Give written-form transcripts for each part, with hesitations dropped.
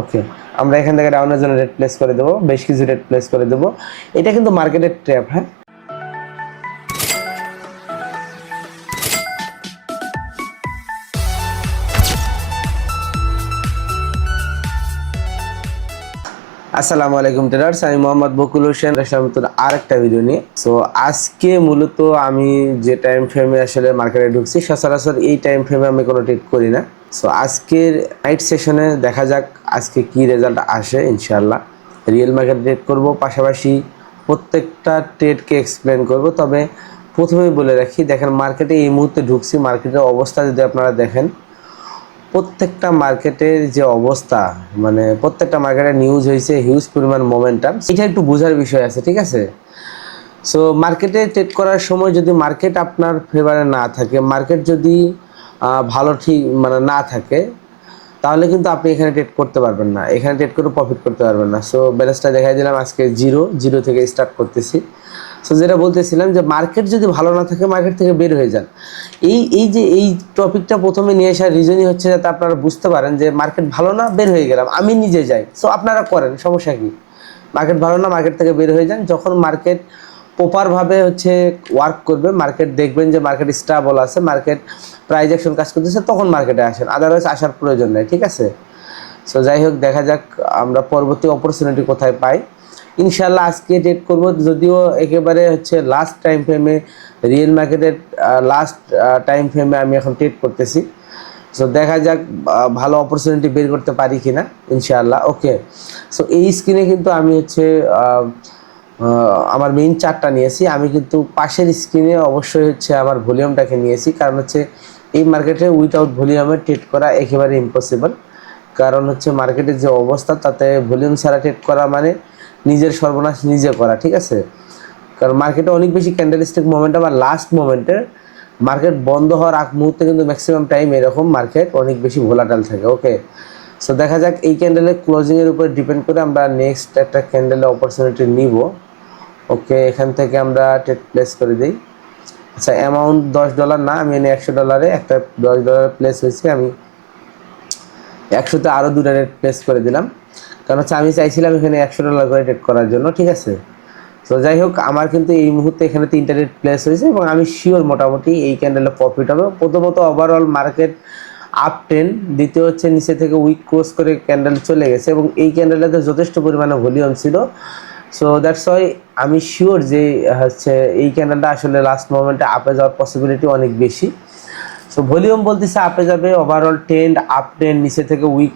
ওকে, আমরা এখান থেকে ডাউনের জন্য রেট প্লেস করে দেবো, বেশ কিছু রেট প্লেস করে দেবো। এটা কিন্তু মার্কেটের ট্র্যাপ। হ্যাঁ, আসসালামু আলাইকুম ট্রেডার্স, আমি মোহাম্মদ বকুল হোসেন নতুন আরেকটা ভিডিও নিয়ে। সো আজকে মূলত আমি যে টাইম ফ্রেমে আসলে মার্কেটে ঢুকছি, সচরাচর এই টাইম ফ্রেমে আমি কোনো ট্রেড করি না। সো আজকের নাইট সেশনে দেখা যাক আজকে কি রেজাল্ট আসে। ইনশাআল্লাহ রিয়েল মার্কেট ট্রেড করব, পাশাপাশি প্রত্যেকটা ট্রেডকে এক্সপ্লেন করব। তবে প্রথমেই বলে রাখি, দেখেন মার্কেটে এই মুহূর্তে ঢুকছি, মার্কেটের অবস্থা যদি আপনারা দেখেন, প্রত্যেকটা মার্কেটের যে অবস্থা, মানে প্রত্যেকটা মার্কেটের নিউজ হয়েছে, হিউজ পরিমাণ মোমেন্টাম, এটা একটু বোঝার বিষয় আছে, ঠিক আছে? সো মার্কেটে ট্রেড করার সময় যদি মার্কেট আপনার ফেভারে না থাকে, মার্কেট যদি ভালো ঠিক মানে না থাকে, তাহলে কিন্তু আপনি এখানে ট্রেড করতে পারবেন না, এখানে ট্রেড করে প্রফিট করতে পারবেন না। সো ব্যালেন্সটা দেখাই দিলাম, আজকে জিরো জিরো থেকে স্টার্ট করতেছি। সো যেটা বলতেছিলাম যে মার্কেট যদি ভালো না থাকে, মার্কেট থেকে বের হয়ে যান। এই টপিকটা প্রথমে নিয়ে আসার রিজনই হচ্ছে যাতে আপনারা বুঝতে পারেন যে মার্কেট ভালো না, বের হয়ে গেলাম, আমি নিজে যাই। সো আপনারা করেন, সমস্যা কি? মার্কেট ভালো না, মার্কেট থেকে বের হয়ে যান। যখন মার্কেট প্রপারভাবে হচ্ছে ওয়ার্ক করবে, মার্কেট দেখবেন যে মার্কেট স্টেবল আছে, মার্কেট প্রাইস অ্যাকশন কাজ করতেছে, তখন মার্কেটে আসেন, আদারওয়াইজ আসার প্রয়োজন নেই, ঠিক আছে? সো যাই হোক, দেখা যাক আমরা পরবর্তী অপরচুনিটি কোথায় পাই। ইনশাল্লাহ আজকে ট্রেড করব, যদিও একেবারে হচ্ছে লাস্ট টাইম ফ্রেমে, রিয়েল মার্কেটের লাস্ট টাইম ফ্রেমে আমি এখন ট্রেড করতেছি। সো দেখা যাক ভালো অপরচুনিটি বের করতে পারি কিনা, ইনশাআল্লাহ। ওকে, সো এই স্ক্রিনে কিন্তু আমি হচ্ছে আমার মেইন চার্টটা নিয়েছি। আমি কিন্তু পাশের স্ক্রিনে অবশ্যই হচ্ছে আমার ভলিউমটাকে নিয়েছি, কারণ হচ্ছে এই মার্কেটে উইথাউট ভলিউমে ট্রেড করা একেবারে ইম্পসিবল। কারণ হচ্ছে মার্কেটের যে অবস্থা, তাতে ভলিউম ছাড়া ট্রেড করা মানে নিজের সর্বনাশ নিজে করা, ঠিক আছে? কারণ মার্কেটে অনেক বেশি ক্যান্ডেলস্টিক মোমেন্টাম, আর লাস্ট মোমেন্টে মার্কেট বন্ধ হওয়ার আগ মুহূর্তে কিন্তু ম্যাক্সিমাম টাইম এরকম মার্কেট অনেক বেশি ভোলাটাইল থাকে। ওকে, সো দেখা যাক এই ক্যান্ডেলের ক্লোজিংয়ের উপর ডিপেন্ড করে আমরা নেক্সট একটা ক্যান্ডেলের অপরচুনিটি নিব। ওকে, এখান থেকে আমরা ট্রেড প্লেস করে দিই। আচ্ছা, অ্যামাউন্ট $10 না, আমি এনে $100 একটা $10 প্লেস হয়েছে, আমি 100তে আরও দুটা রেট প্লেস করে দিলাম, কারণ হচ্ছে আমি চাইছিলাম এখানে $100 করে ট্রেড করার জন্য, ঠিক আছে? তো যাই হোক, আমার কিন্তু এই মুহূর্তে এখানে 3টা রেট প্লেস হয়েছে এবং আমি শিওর মোটামুটি এই ক্যান্ডেলে প্রফিট হবে। প্রথমত ওভারঅল মার্কেট আপ ট্রেন্ড, দ্বিতীয় হচ্ছে নিচে থেকে উইক ক্লোজ করে ক্যান্ডেল চলে গেছে এবং এই ক্যান্ডেলটাতে যথেষ্ট পরিমাণে ভলিউম ছিল। সো দ্যাটস ওয়াই আমি শিওর যে হচ্ছে এই ক্যান্ডেলটা আসলে লাস্ট মোমেন্টে আপে যাওয়ার পসিবিলিটি অনেক বেশি। সো ভলিউম বলতেছে আপে যাবে, ওভারঅল ট্রেন্ড আপ ট্রেন্ড, নিচে থেকে উইক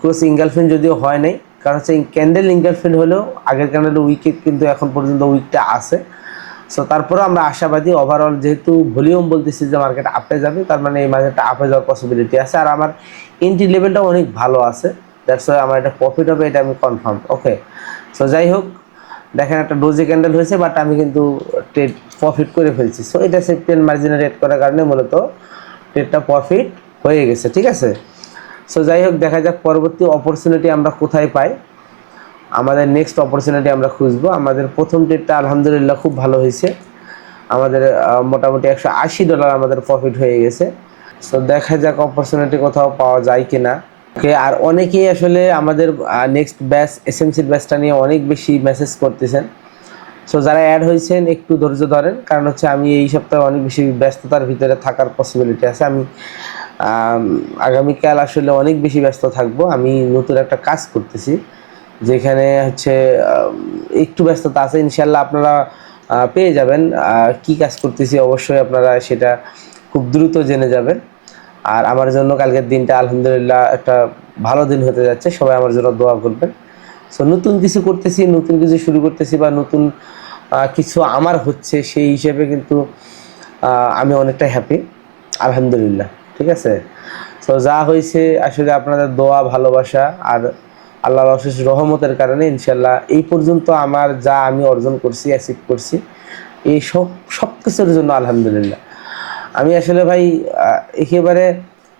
ক্রস ইঙ্গালফিন যদিও হয় নাই, কারণ হচ্ছে ক্যান্ডেল ইঙ্গালফিন হলেও আগের ক্যান্ডেলের উইকে কিন্তু এখন পর্যন্ত উইকটা আছে। সো তারপরেও আমরা আশাবাদী, ওভারঅল যেহেতু ভলিউম বলতেছি যে মার্কেট আপে যাবে, তার মানে এই মার্কেটটা আপে যাওয়ার পসিবিলিটি আছে, আর আমার এন্ট্রি লেভেলটাও অনেক ভালো আছে। দ্যাটস ওয়াই আমার এটা প্রফিট হবে, এটা আমি কনফার্ম। ওকে, সো যাই হোক, দেখেন একটা ডোজি ক্যান্ডেল হয়েছে, বাট আমি কিন্তু ট্রেড প্রফিট করে ফেলছি। সো এটা সেফটি এন্ড মার্জিনে রেট করার কারণে মূলত ট্রেডটা প্রফিট হয়ে গেছে, ঠিক আছে? সো যাই হোক, দেখা যাক পরবর্তী অপরচুনিটি আমরা কোথায় পাই। আমাদের নেক্সট অপরচুনিটি আমরা খুঁজবো। আমাদের প্রথম ট্রেডটা আলহামদুলিল্লাহ খুব ভালো হয়েছে, আমাদের মোটামুটি $180 আমাদের প্রফিট হয়ে গেছে। সো দেখা যাক অপরচুনিটি কোথাও পাওয়া যায় কিনা। ওকে, আর অনেকেই আসলে আমাদের নেক্সট ব্যাচ এসএমসির ব্যাচটা নিয়ে অনেক বেশি মেসেজ করতেছেন। সো যারা অ্যাড হয়েছেন একটু ধৈর্য ধরেন, কারণ হচ্ছে আমি এই সপ্তাহে অনেক বেশি ব্যস্ততার ভিতরে থাকার পসিবিলিটি আছে। আমি আগামীকাল আসলে অনেক বেশি ব্যস্ত থাকবো। আমি নতুন একটা কাজ করতেছি, যেখানে হচ্ছে একটু ব্যস্ততা আছে। ইনশাল্লাহ আপনারা পেয়ে যাবেন কি কাজ করতেছি, অবশ্যই আপনারা সেটা খুব দ্রুত জেনে যাবেন। আর আমার জন্য কালকের দিনটা আলহামদুলিল্লাহ একটা ভালো দিন হতে যাচ্ছে, সবাই আমার জন্য দোয়া করবেন। সো নতুন কিছু করতেছি, নতুন কিছু শুরু করতেছি, বা নতুন কিছু আমার হচ্ছে, সেই হিসেবে কিন্তু আমি অনেকটা হ্যাপি, আলহামদুলিল্লাহ, ঠিক আছে? সো যা হয়েছে আসলে আপনাদের দোয়া, ভালোবাসা আর আল্লাহর অশেষ রহমতের কারণে ইনশাল্লাহ এই পর্যন্ত আমার যা আমি অর্জন করছি, অ্যাচিভ করছি, এই সব কিছুর জন্য আলহামদুলিল্লাহ। আমি আসলে ভাই একেবারে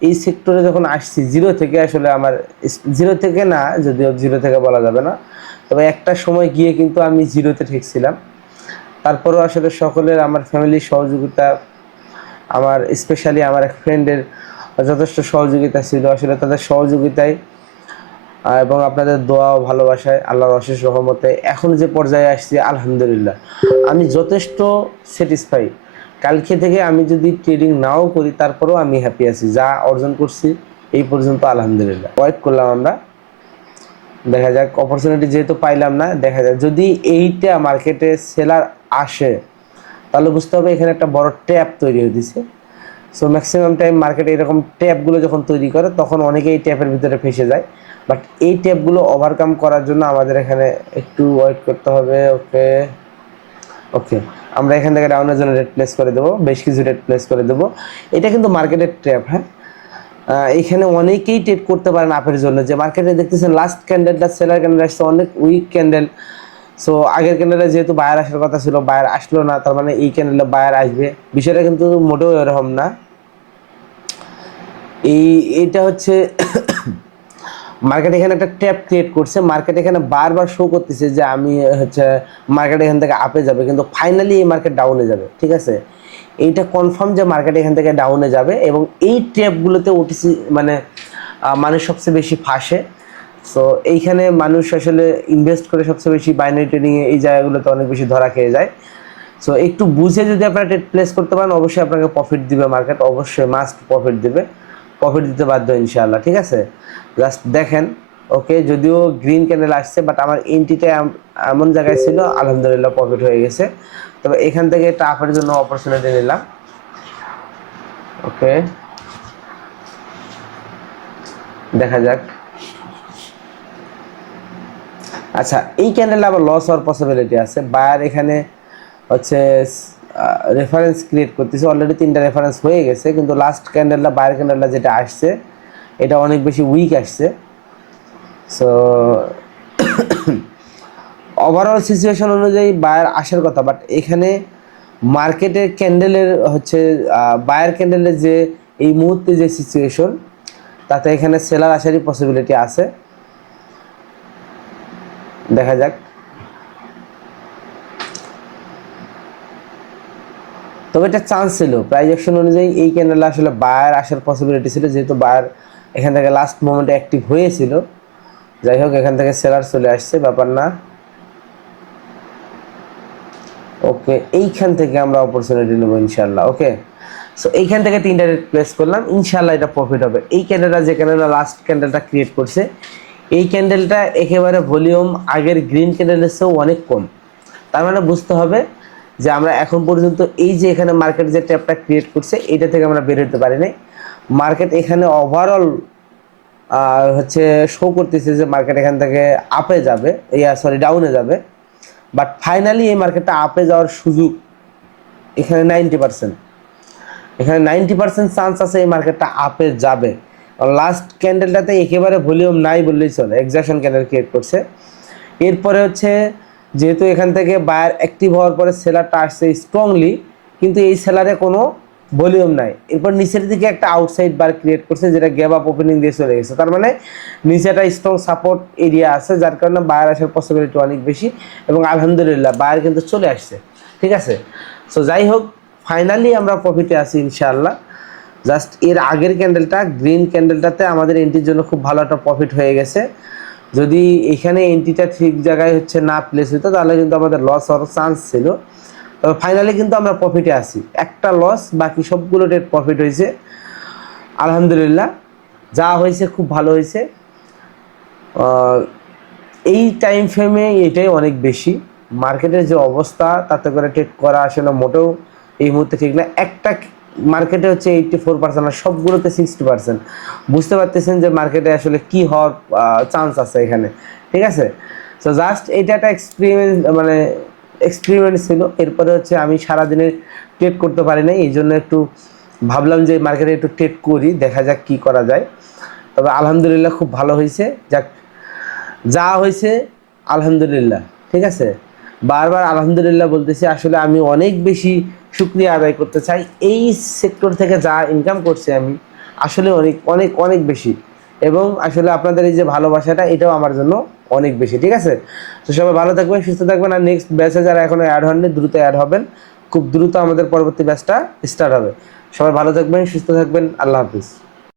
এই সেক্টরে যখন আসছি জিরো থেকে, আসলে আমার জিরো থেকে না, যদিও জিরো থেকে বলা যাবে না, তবে একটা সময় গিয়ে কিন্তু আমি জিরোতে ঠেকছিলাম। তারপরেও আসলে সকলের, আমার ফ্যামিলির সহযোগিতা, আমার স্পেশালি আমার এক ফ্রেন্ডের যথেষ্ট সহযোগিতা ছিল। আসলে তাদের সহযোগিতায় এবং আপনাদের দোয়া ও ভালোবাসায় আল্লাহর অশেষ রহমতে এখন যে পর্যায়ে আসছি আলহামদুলিল্লাহ আমি যথেষ্ট স্যাটিসফাই। কালকে থেকে আমি যদি ট্রেডিং নাও করি তারপরেও আমি হ্যাপি আছি, যা অর্জন করছি এই পর্যন্ত আলহামদুলিল্লাহ। ওয়েট করলাম আমরা, দেখা যাক অপরচুনিটি যেহেতু পাইলাম না, দেখা যাক যদি এইটা মার্কেটে সেলার আসে তাহলে বুঝতে হবে এখানে একটা বড় ট্যাপ তৈরি হয়ে দিছে। সো ম্যাক্সিমাম টাইম মার্কেটে এরকম ট্যাপগুলো যখন তৈরি করে তখন অনেকেই এই ট্যাপের ভিতরে ফেসে যায়। বাট এই ট্যাপগুলো ওভারকাম করার জন্য আমাদের এখানে একটু ওয়েট করতে হবে। ওকে ওকে, আমরা এখান থেকে ডাউনের জন্য রেট প্লেস করে দেবো, বেশ কিছু রেট প্লেস করে দেবো। এটা কিন্তু মার্কেটের ট্র্যাপ, হ্যাঁ। এখানে অনেকেই ট্রেড করতে পারেন আপের জন্য, যে মার্কেটে দেখতেছেন লাস্ট ক্যান্ডেলটা সেলার ক্যান্ডেল আসছে, অনেক উইক ক্যান্ডেল। সো আগের ক্যান্ডেলে যেহেতু বায়ার আসার কথা ছিল, বায়ার আসলো না, তার মানে এই ক্যান্ডেলে বায়ার আসবে, বিষয়টা কিন্তু মোটেও এরকম না। এইটা হচ্ছে মার্কেট এখানে একটা ট্যাপ ক্রিয়েট করছে, মার্কেট এখানে বারবার শো করতেছে যে আমি হচ্ছে মার্কেট এখান থেকে আপে যাবে, কিন্তু ফাইনালি এই মার্কেট ডাউনে যাবে, ঠিক আছে। এইটা কনফার্ম যে মার্কেট এখান থেকে ডাউনে যাবে, এবং এই ট্যাপগুলোতে ওটিসি মানে মানুষ সবচেয়ে বেশি ফাঁসে। সো এইখানে মানুষ আসলে ইনভেস্ট করে সবচেয়ে বেশি বাইনারি ট্রেডিংয়ে এই জায়গাগুলোতে অনেক বেশি ধরা খেয়ে যায়। সো একটু বুঝে যদি আপনারা ট্রেড প্লেস করতে পারেন অবশ্যই আপনাকে প্রফিট দিবে মার্কেট, অবশ্যই মাস্ট প্রফিট দিবে, প্রফিট দিতে বাধ্য ইনশাআল্লাহ, ঠিক আছে। জাস্ট দেখেন। ওকে, যদিও গ্রিন ক্যান্ডেল আসছে বাট আমার এন্ট্রিটা এমন জায়গায় ছিল আলহামদুলিল্লাহ প্রফিট হয়ে গেছে। তবে এখান থেকে টাফের জন্য অপরচুনিটি নিলাম। ওকে, দেখা যাক। আচ্ছা, এই ক্যান্ডেলে আবার লস হওয়ার পসিবিলিটি আছে। বায়ার এখানে হচ্ছে রেফারেন্স ক্রিয়েট করতেছে, অলরেডি 3টা রেফারেন্স হয়ে গেছে, কিন্তু লাস্ট ক্যান্ডেলটা বায়ার ক্যান্ডেলটা যেটা আসছে এটা অনেক বেশি উইক আসছে। সো ওভারঅল সিচুয়েশন অনুযায়ী বায়ার আসার কথা, বাট এখানে মার্কেটের ক্যান্ডেলের হচ্ছে বায়ার ক্যান্ডেলের যে এই মুহূর্তে যে সিচুয়েশন, তাতে এখানে সেলার আসারই পসিবিলিটি আছে। দেখা যাক। তবে এটা চান্স ছিল, প্রাইস অ্যাকশন অনুযায়ী এই ক্যান্ডেলে আসলে বায়ার আসার পসিবিলিটি ছিল, যেহেতু বায়ার এখান থেকে লাস্ট মোমেন্টে অ্যাক্টিভ হয়েছিল। যাই হোক, এখান থেকে সেলার চলে আসছে, ব্যাপার না। ওকে, এইখান থেকে আমরা অপরচুনিটি নেবো ইনশাল্লাহ। ওকে, সো এইখান থেকে 3টা রেট প্লেস করলাম, ইনশাল্লাহ এটা প্রফিট হবে। এই ক্যান্ডেলটা যে ক্যান্ডেলটা লাস্ট ক্যান্ডেলটা ক্রিয়েট করছে, এই ক্যান্ডেলটা একেবারে ভলিউম আগের গ্রিন ক্যান্ডেলের চেয়েও অনেক কম। তার মানে বুঝতে হবে যে আমরা এখন পর্যন্ত এই যে এখানে মার্কেট যে ট্যাপটা ক্রিয়েট করছে এটা থেকে আমরা বের হতে পারি নাই। মার্কেট এখানে ওভারঅল হচ্ছে শো করতেছে যে মার্কেট এখান থেকে আপে যাবে, সরি ডাউনে যাবে, বাট ফাইনালি এই মার্কেটটা আপে যাওয়ার সুযোগ এখানে 90%। এখানে 90% চান্স আছে এই মার্কেটটা আপে যাবে। লাস্ট ক্যান্ডেলটাতে একেবারে ভলিউম নাই বললেই চলে, এক্সাকশন ক্যান্ডেল ক্রিয়েট করছে। এরপরে হচ্ছে যেহেতু এখান থেকে বায়ার অ্যাক্টিভ হওয়ার পরে সেলারটা আসছে স্ট্রংলি, কিন্তু এই সেলারে কোনো ভলিউম নাই। এরপর নিচের দিকে একটা আউটসাইড বার ক্রিয়েট করছে, যেটা গ্যাপ আপ ওপেনিং দিয়ে চলে গেছে, তার মানে নিচে একটা স্ট্রং সাপোর্ট এরিয়া আছে, যার কারণে বায়ার আসার পসিবিলিটি অনেক বেশি, এবং আলহামদুলিল্লাহ বায়ার কিন্তু চলে আসছে, ঠিক আছে। সো যাই হোক, ফাইনালি আমরা প্রফিটে আছি ইনশাআল্লাহ। জাস্ট এর আগের ক্যান্ডেলটা গ্রিন ক্যান্ডেলটাতে আমাদের এন্ট্রির জন্য খুব ভালো একটা প্রফিট হয়ে গেছে। যদি এখানে এন্ট্রিটা ঠিক জায়গায় হচ্ছে না প্লেস হতো তাহলে কিন্তু আমাদের লস হওয়ার চান্স ছিল। তবে ফাইনালি কিন্তু আমরা প্রফিটে আছি, একটা লস, বাকি সবগুলো ডেট প্রফিট হয়েছে আলহামদুলিল্লাহ। যা হয়েছে খুব ভালো হয়েছে। এই টাইম ফ্রেমে এটাই অনেক বেশি। মার্কেটের যে অবস্থা তাতে করে ট্রেড করা আসলে মোটেও এই মুহূর্তে ঠিক না। একটা মার্কেটে হচ্ছে 84% আর সবগুলোতে 60%। বুঝতে পারতেছেন যে মার্কেটে আসলে কি হওয়ার চান্স আছে এখানে, ঠিক আছে। সো জাস্ট এটা একটা এক্সপেরিমেন্ট ছিল। এরপরে হচ্ছে আমি সারাদিনে ট্রেড করতে পারি নাই, এই জন্য একটু ভাবলাম যে মার্কেটে একটু ট্রেড করি, দেখা যাক কি করা যায়। তবে আলহামদুলিল্লাহ খুব ভালো হয়েছে, যাক যা হয়েছে আলহামদুলিল্লাহ, ঠিক আছে। বারবার আলহামদুলিল্লাহ বলতেছি, আসলে আমি অনেক বেশি শুকরিয়া আদায় করতে চাই। এই সেক্টর থেকে যা ইনকাম করছি আমি আসলে অনেক অনেক অনেক বেশি, এবং আসলে আপনাদের এই যে ভালোবাসাটা এটাও আমার জন্য অনেক বেশি, ঠিক আছে। তো সবাই ভালো থাকবেন, সুস্থ থাকবেন, আর নেক্সট ব্যাচে যারা এখনো অ্যাড হননি দ্রুত অ্যাড হবেন, খুব দ্রুত আমাদের পরবর্তী ব্যাচটা স্টার্ট হবে। সবাই ভালো থাকবেন, সুস্থ থাকবেন, আল্লাহ হাফিজ।